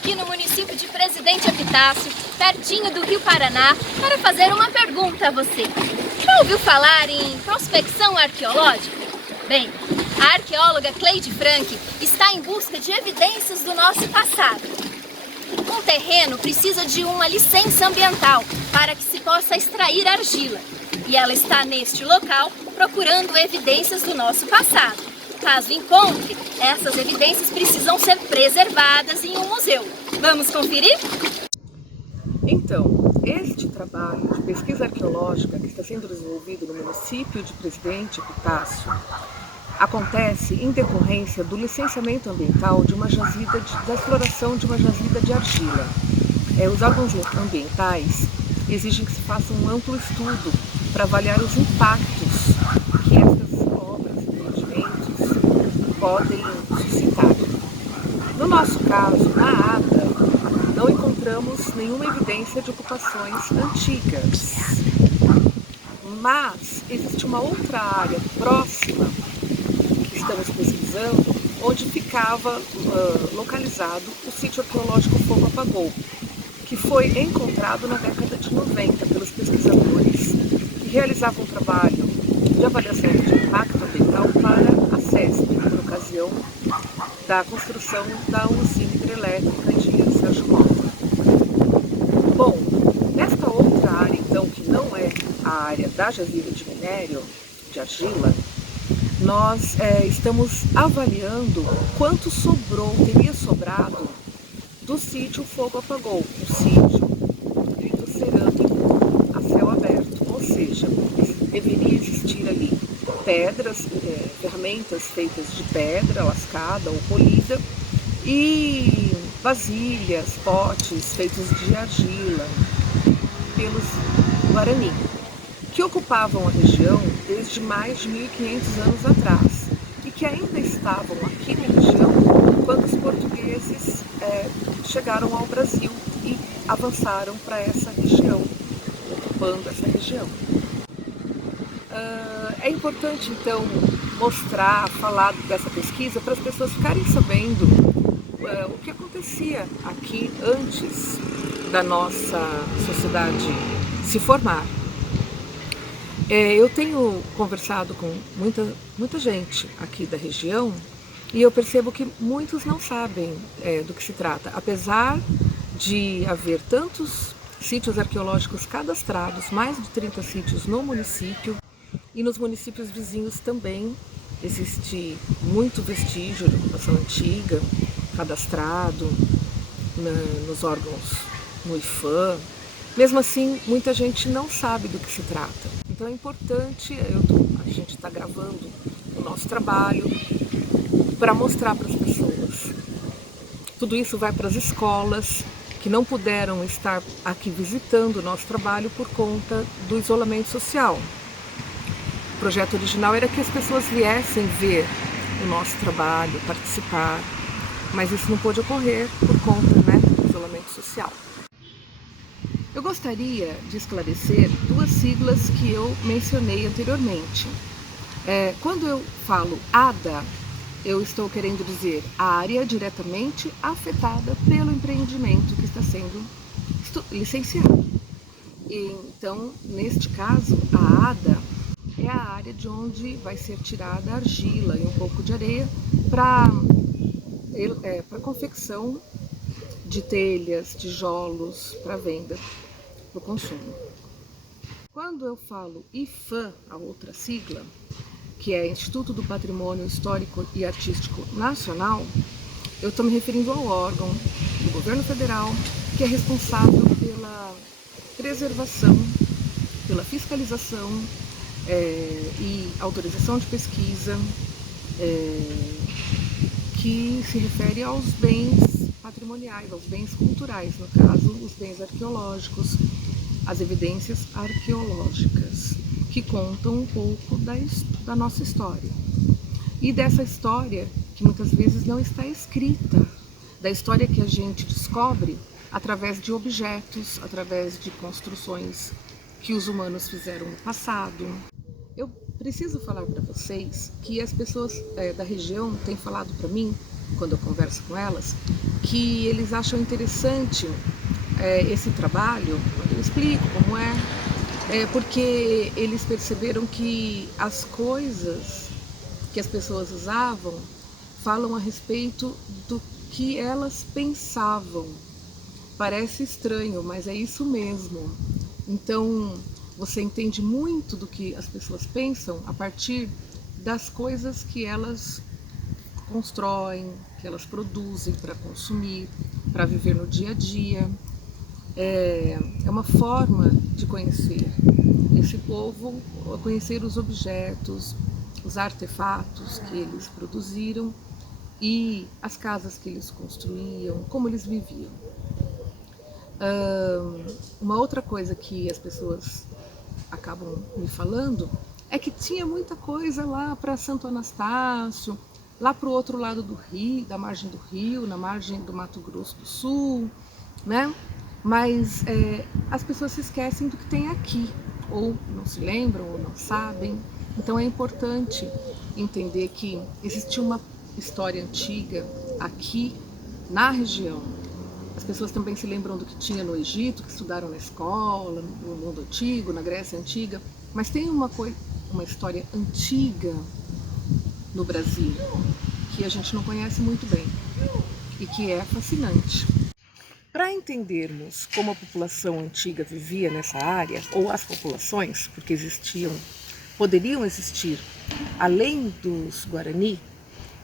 aqui no município de Presidente Epitácio, pertinho do Rio Paraná, para fazer uma pergunta a você. Já ouviu falar em prospecção arqueológica? Bem, a arqueóloga Cleide Franck está em busca de evidências do nosso passado. Um terreno precisa de uma licença ambiental para que se possa extrair argila. E ela está neste local procurando evidências do nosso passado. Caso encontre, essas evidências precisam ser preservadas em um museu. Vamos conferir? Então, este trabalho de pesquisa arqueológica que está sendo desenvolvido no município de Presidente Epitácio acontece em decorrência do licenciamento ambiental de uma jazida, da exploração de uma jazida de argila. Os órgãos ambientais exigem que se faça um amplo estudo para avaliar os impactos que essas obras e empreendimentos podem suscitar. No nosso caso, na ADA, não encontramos nenhuma evidência de ocupações antigas, mas existe uma outra área próxima que estamos pesquisando, onde ficava localizado o sítio arqueológico Fogo Apagou, que foi encontrado na década de 90 pelos pesquisadores que realizavam um trabalho de avaliação de impacto ambiental para a CESP, por ocasião da construção da usina hidrelétrica de Sérgio Mota. Bom, nesta outra área, então, que não é a área da jazida de minério, de argila, nós estamos avaliando quanto teria sobrado do sítio Fogo Apagou, um sítio grito-cerâmico a céu aberto, ou seja, deveria existir ali pedras, ferramentas feitas de pedra lascada ou polida e vasilhas, potes feitos de argila pelos Guarani, que ocupavam a região desde mais de 1500 anos atrás e que ainda estavam aqui na região quando os portugueses chegaram ao Brasil e avançaram para essa região, ocupando essa região. É importante, então, mostrar, falar dessa pesquisa para as pessoas ficarem sabendo o que acontecia aqui antes da nossa sociedade se formar. Eu tenho conversado com muita gente aqui da região e eu percebo que muitos não sabem do que se trata, apesar de haver tantos sítios arqueológicos cadastrados, mais de 30 sítios no município, e nos municípios vizinhos também existe muito vestígio de ocupação antiga, cadastrado nos órgãos, no IFAM. Mesmo assim, muita gente não sabe do que se trata. Então é importante, a gente está gravando o nosso trabalho para mostrar para as pessoas. Tudo isso vai para as escolas que não puderam estar aqui visitando o nosso trabalho por conta do isolamento social. O projeto original era que as pessoas viessem ver o nosso trabalho, participar, mas isso não pôde ocorrer por conta do isolamento social. Eu gostaria de esclarecer duas siglas que eu mencionei anteriormente. Quando eu falo ADA, eu estou querendo dizer a área diretamente afetada pelo empreendimento que está sendo licenciado. Então, neste caso, a ADA é a área de onde vai ser tirada a argila e um pouco de areia para confecção de telhas, tijolos para venda, para o consumo. Quando eu falo IFAM, a outra sigla, que é Instituto do Patrimônio Histórico e Artístico Nacional, eu estou me referindo ao órgão do governo federal que é responsável pela preservação, pela fiscalização e autorização de pesquisa que se refere aos bens patrimoniais, aos bens culturais, no caso, os bens arqueológicos, as evidências arqueológicas, que contam um pouco da nossa história. E dessa história que muitas vezes não está escrita, da história que a gente descobre através de objetos, através de construções que os humanos fizeram no passado. Eu preciso falar para vocês que as pessoas da região têm falado para mim quando eu converso com elas, que eles acham interessante esse trabalho, quando eu explico como porque eles perceberam que as coisas que as pessoas usavam falam a respeito do que elas pensavam. Parece estranho, mas é isso mesmo. Então, você entende muito do que as pessoas pensam a partir das coisas que elas constroem, que elas produzem para consumir, para viver no dia a dia. É uma forma de conhecer esse povo, conhecer os objetos, os artefatos que eles produziram e as casas que eles construíam, como eles viviam. Uma outra coisa que as pessoas acabam me falando é que tinha muita coisa lá para Santo Anastácio, lá para o outro lado do rio, da margem do rio, na margem do Mato Grosso do Sul, né? Mas as pessoas se esquecem do que tem aqui, ou não se lembram, ou não sabem. Então é importante entender que existia uma história antiga aqui na região. As pessoas também se lembram do que tinha no Egito, que estudaram na escola, no mundo antigo, na Grécia Antiga, mas tem uma história antiga no Brasil que a gente não conhece muito bem e que é fascinante. Para entendermos como a população antiga vivia nessa área, ou as populações, porque poderiam existir, além dos Guarani,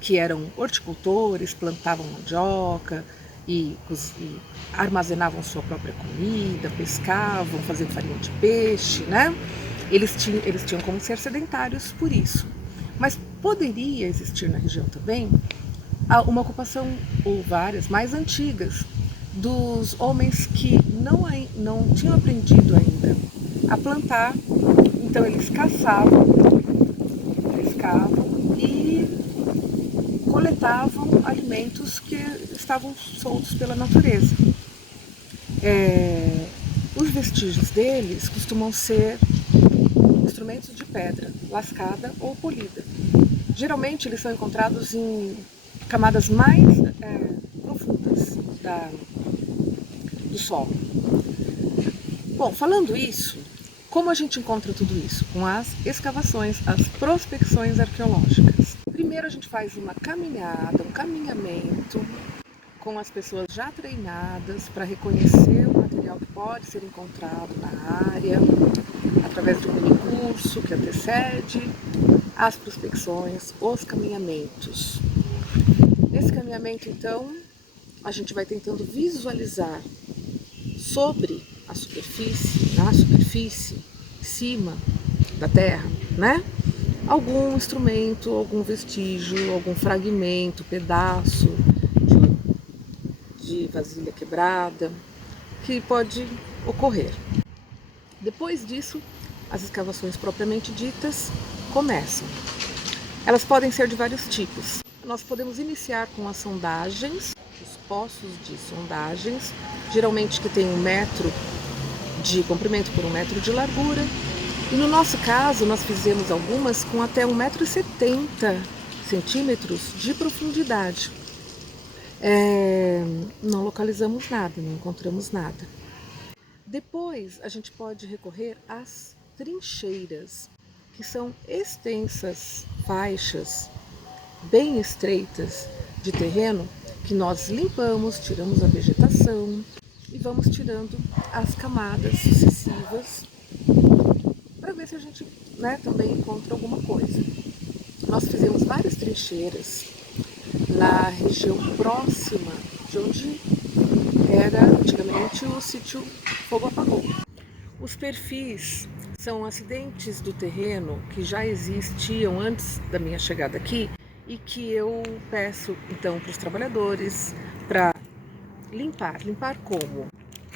que eram horticultores, plantavam mandioca e armazenavam sua própria comida, pescavam, faziam farinha de peixe, né? Eles tinham como ser sedentários por isso. Mas poderia existir na região também uma ocupação, ou várias, mais antigas, dos homens que não tinham aprendido ainda a plantar. Então eles caçavam, pescavam e coletavam alimentos que estavam soltos pela natureza. Os vestígios deles costumam ser instrumentos de pedra, lascada ou polida. Geralmente eles são encontrados em camadas mais profundas do solo. Bom, falando isso, como a gente encontra tudo isso? Com as escavações, as prospecções arqueológicas. Primeiro a gente faz uma caminhada, um caminhamento com as pessoas já treinadas para reconhecer o material que pode ser encontrado na área, através de um minicurso que antecede as prospecções, os caminhamentos. Nesse caminhamento, então, a gente vai tentando visualizar sobre a superfície, na superfície, em cima da terra, né? Algum instrumento, algum vestígio, algum fragmento, pedaço de vasilha quebrada que pode ocorrer. Depois disso, as escavações propriamente ditas começam. Elas podem ser de vários tipos. Nós podemos iniciar com as sondagens, os poços de sondagens, geralmente que tem 1 metro de comprimento por 1 metro de largura. E no nosso caso, nós fizemos algumas com até 1,70 m de profundidade. Não localizamos nada, não encontramos nada. Depois, a gente pode recorrer às trincheiras, que são extensas faixas bem estreitas de terreno que nós limpamos, tiramos a vegetação e vamos tirando as camadas sucessivas para ver se a gente também encontra alguma coisa. Nós fizemos várias trincheiras na região próxima de onde era antigamente o sítio Fogo Apagou. Os perfis são acidentes do terreno que já existiam antes da minha chegada aqui e que eu peço então para os trabalhadores para limpar. Limpar como?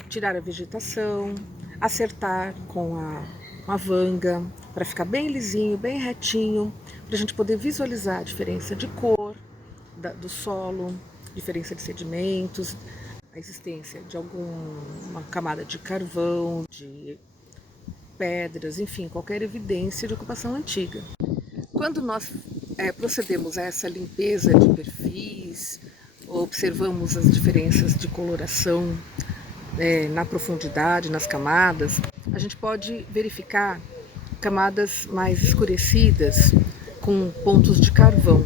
Tirar a vegetação, acertar com a vanga para ficar bem lisinho, bem retinho, para a gente poder visualizar a diferença de cor do solo, diferença de sedimentos, a existência de alguma camada de carvão, de pedras, enfim, qualquer evidência de ocupação antiga. Quando nós procedemos a essa limpeza de perfis observamos as diferenças de coloração na profundidade, nas camadas, a gente pode verificar camadas mais escurecidas com pontos de carvão.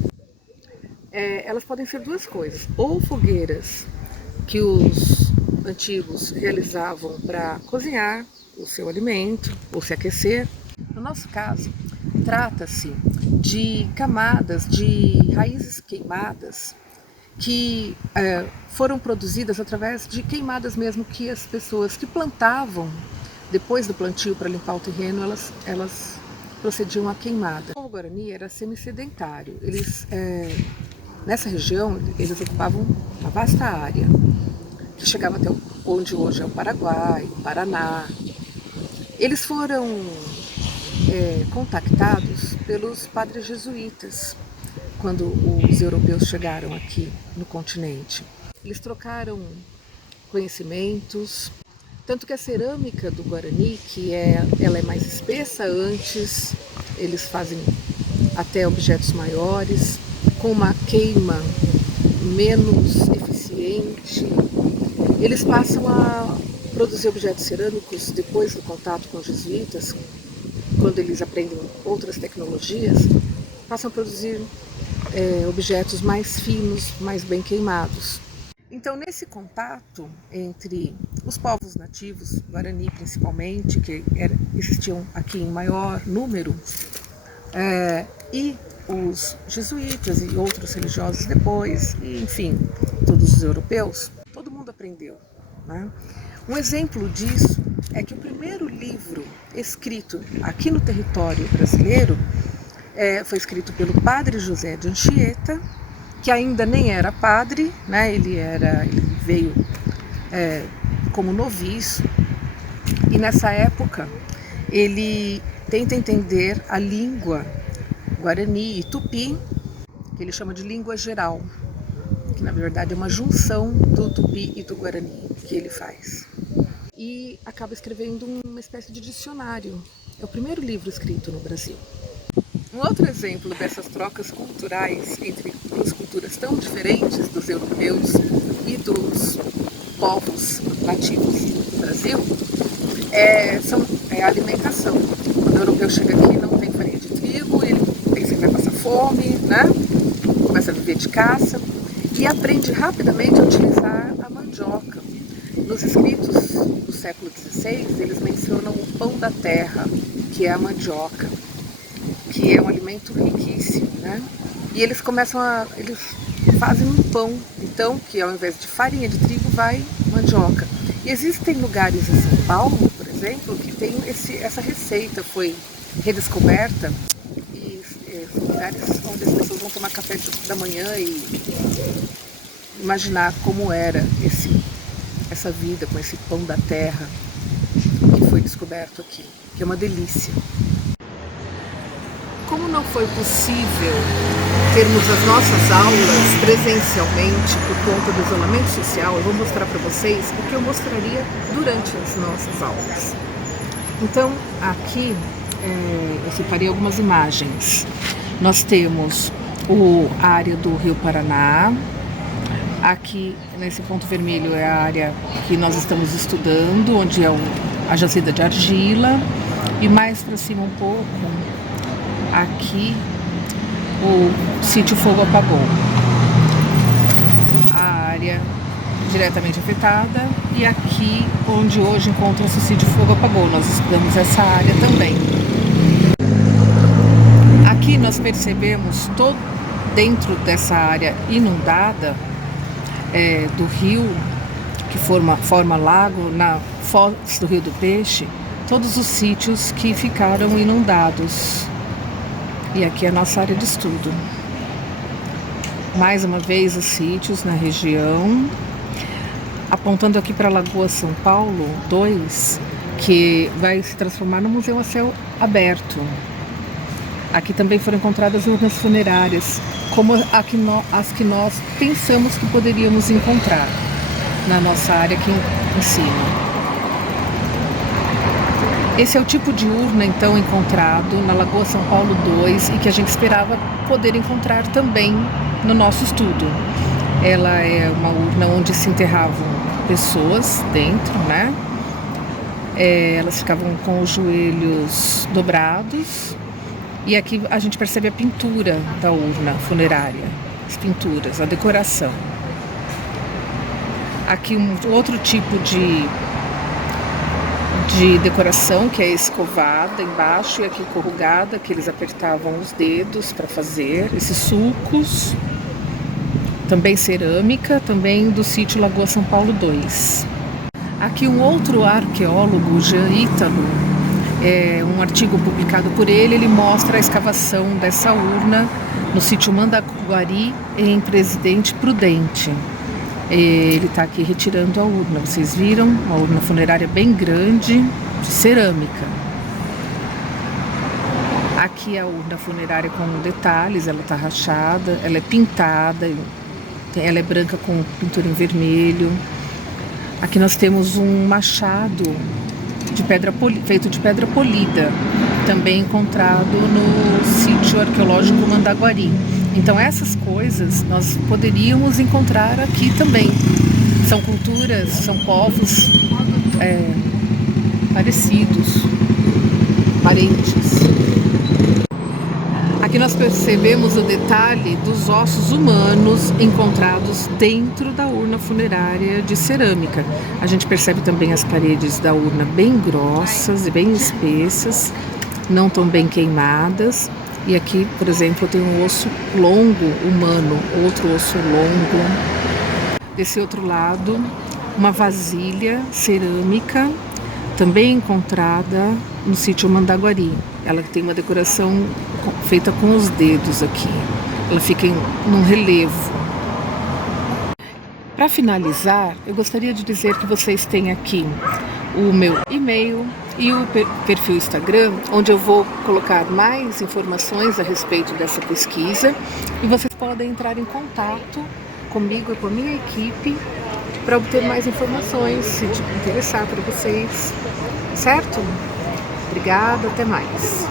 Elas podem ser duas coisas, ou fogueiras que os antigos realizavam para cozinhar o seu alimento ou se aquecer. No nosso caso, trata-se de camadas de raízes queimadas que foram produzidas através de queimadas mesmo que as pessoas que plantavam depois do plantio para limpar o terreno, elas procediam à queimada. O povo guarani era semi-sedentário. Nessa região, eles ocupavam uma vasta área, que chegava até onde hoje é o Paraguai, o Paraná. Eles foram contactados pelos padres jesuítas, quando os europeus chegaram aqui no continente. Eles trocaram conhecimentos, tanto que a cerâmica do Guarani, ela é mais espessa antes, eles fazem até objetos maiores, com uma queima menos eficiente. Eles passam a produzir objetos cerâmicos depois do contato com os jesuítas, quando eles aprendem outras tecnologias, passam a produzir objetos mais finos, mais bem queimados. Então, nesse contato entre os povos nativos, Guarani principalmente, que existiam aqui em maior número, e os jesuítas e outros religiosos depois, e, enfim, todos os europeus, todo mundo aprendeu, né? Um exemplo disso é que o primeiro livro escrito aqui no território brasileiro foi escrito pelo padre José de Anchieta, que ainda nem era padre, né? Ele veio como noviço, e nessa época ele tenta entender a língua guarani e tupi, que ele chama de língua geral, que na verdade é uma junção do tupi e do guarani que ele faz. E acaba escrevendo uma espécie de dicionário. É o primeiro livro escrito no Brasil. Um outro exemplo dessas trocas culturais entre duas culturas tão diferentes dos europeus e dos povos nativos do Brasil é a alimentação. Quando o europeu chega aqui, não tem farinha de trigo, ele pensa que vai passar fome, né? Começa a viver de caça e aprende rapidamente a utilizar a mandioca. Nos escritos do século XVI, eles mencionam o pão da terra, que é a mandioca, que é um alimento riquíssimo, né? E eles fazem um pão, então, que ao invés de farinha de trigo vai mandioca. E existem lugares em São Paulo, por exemplo, que tem essa receita, foi redescoberta, e são lugares onde as pessoas vão tomar café da manhã e imaginar como era essa vida com esse pão da terra que foi descoberto aqui, que é uma delícia. Como não foi possível termos as nossas aulas presencialmente por conta do isolamento social, eu vou mostrar para vocês o que eu mostraria durante as nossas aulas. Então, aqui eu separei algumas imagens. Nós temos a área do Rio Paraná. Aqui, nesse ponto vermelho, é a área que nós estamos estudando, onde é a jazida de argila. E mais para cima um pouco, aqui, o sítio Fogo Apagou. A área diretamente afetada. E aqui, onde hoje encontra-se o sítio Fogo Apagou, nós estudamos essa área também. Aqui nós percebemos, dentro dessa área inundada, do rio, que forma lago, na foz do Rio do Peixe, todos os sítios que ficaram inundados. E aqui é a nossa área de estudo. Mais uma vez os sítios na região, apontando aqui para a Lagoa São Paulo 2, que vai se transformar no Museu a Céu Aberto. Aqui também foram encontradas urnas funerárias, como as que nós pensamos que poderíamos encontrar na nossa área aqui em cima. Esse é o tipo de urna, então, encontrado na Lagoa São Paulo 2 e que a gente esperava poder encontrar também no nosso estudo. Ela é uma urna onde se enterravam pessoas dentro, né? Elas ficavam com os joelhos dobrados. E aqui a gente percebe a pintura da urna funerária, as pinturas, a decoração. Aqui um outro tipo de decoração, que é escovada embaixo e aqui corrugada, que eles apertavam os dedos para fazer esses sulcos. Também cerâmica, também do sítio Lagoa São Paulo 2. Aqui um outro arqueólogo, Jean Ítalo, um artigo publicado por ele mostra a escavação dessa urna no sítio Mandaguari, em Presidente Prudente. Ele está aqui retirando a urna, vocês viram? Uma urna funerária bem grande, de cerâmica. Aqui a urna funerária com detalhes, ela está rachada, ela é pintada, ela é branca com pintura em vermelho. Aqui nós temos um machado feito de pedra polida, também encontrado no sítio arqueológico Mandaguari. Então essas coisas nós poderíamos encontrar aqui também. São culturas, são povos parecidos, parentes. Aqui nós percebemos o detalhe dos ossos humanos encontrados dentro da urna funerária de cerâmica. A gente percebe também as paredes da urna bem grossas e bem espessas, não tão bem queimadas. E aqui, por exemplo, tem um osso longo humano, outro osso longo. Desse outro lado, uma vasilha cerâmica, também encontrada no sítio Mandaguari. Ela tem uma decoração feita com os dedos aqui. Ela fica num relevo. Para finalizar, eu gostaria de dizer que vocês têm aqui o meu e-mail e o perfil Instagram, onde eu vou colocar mais informações a respeito dessa pesquisa, e vocês podem entrar em contato comigo e com a minha equipe para obter mais informações, se interessar para vocês, certo? Obrigada, até mais.